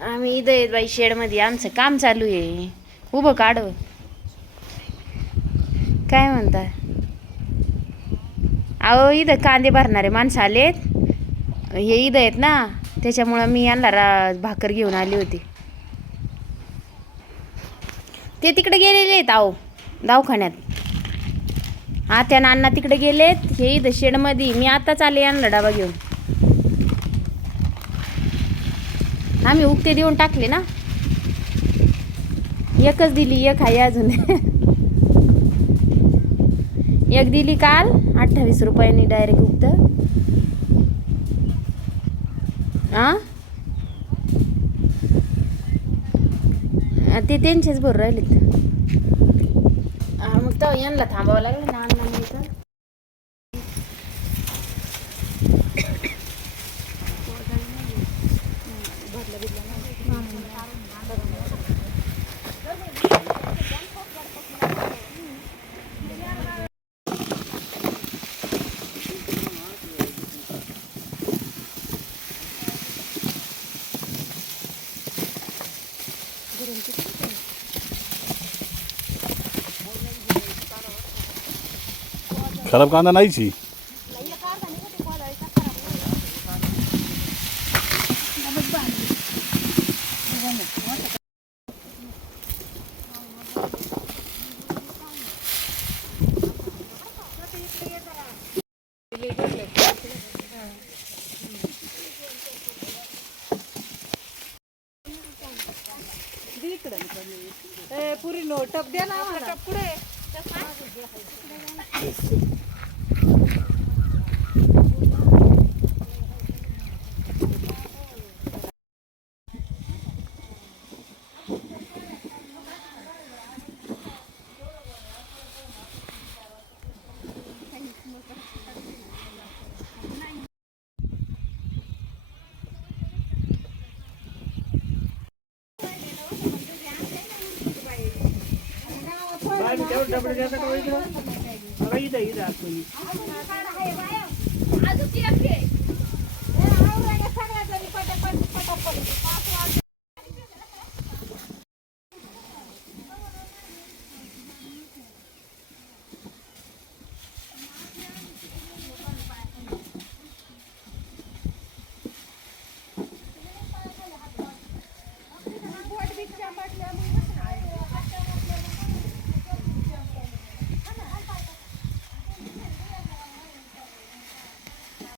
आम्ही इथं येत बाई शेडमध्ये आमचं काम चालू आहे. उभं काढव. काय म्हणता? अहो इथं कांदे भरणारे माणसं आलेत. हे इथं आहेत ना, त्याच्यामुळं मी यांना भाकर घेऊन आली होती. ते तिकडे गेलेले आहेत अहो दवाखान्यात. आत्या आणि अण्णा तिकडे गेलेत. हे इथं शेडमध्ये मी आताच आले यांना डबा घेऊन. आम्ही उगते देऊन टाकले ना. एकच दिली, एक आहे अजून. एक दिली काल 28 रुपयांनी डायरेक्ट उगत. ते त्यांचेच भरून राहिलेत. मग तर यांना थांबावं लागलं ना अण्णा इथं. खराब कांदा नाहीच आहे. पुरी नो टप द्या ना आम्हाला. पुढे डबडे